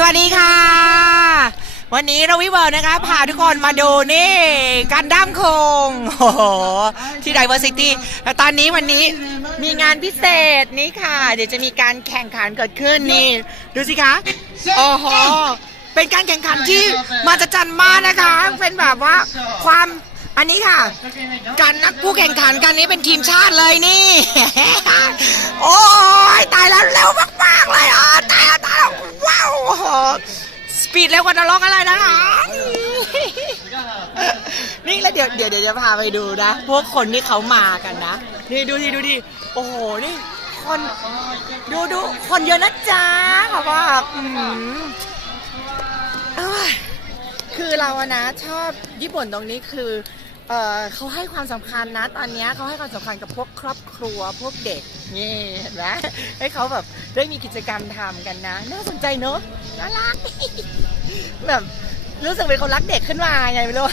สวัสดีค่ะ วันนี้เราวิเวิร์นะคะพาทุกคนมาดูนี่กันดั้มโคงโอ้โหที่ Diversity แล้วตอนนี้วันนี้มีงานพิเศษนี่ค่ะ เดี๋ยวจะมีการแข่งขันเกิดขึ้นนี่ ดูสิคะโอ้โหเป็นการแข่งขันที่มาจะจันมากนะคะ เป็นแบบว่าความอันนี้ค่ะ การนักผู้แข่งขันกันนี้เป็นทีมชาติเลยนี่ ปีดเร็วกว่านรกอะไรนะนี่แล้วเดี๋ยวเดี๋ยวเดี๋ยวจะพาไปดูนะ พวกคนที่เขามากันนะ นี่ดูดิดูดิโอ้โหนี่คนดูดูคนเยอะนะจ๊ะเขาว่าอืมเอ้ยคือเราอะนะชอบญี่ปุ่นตรงนี้คือ เออเขาให้ความสำคัญนะ ตอนนี้เขาให้ความสำคัญกับพวกครอบครัวพวกเด็กนี่เห็นไหมให้เขาแบบได้มีกิจกรรมทำกันนะ น่าสนใจเนอะน่ารักแบบรู้สึกเป็นคนรักเด็กขึ้นมาไงไม่รู้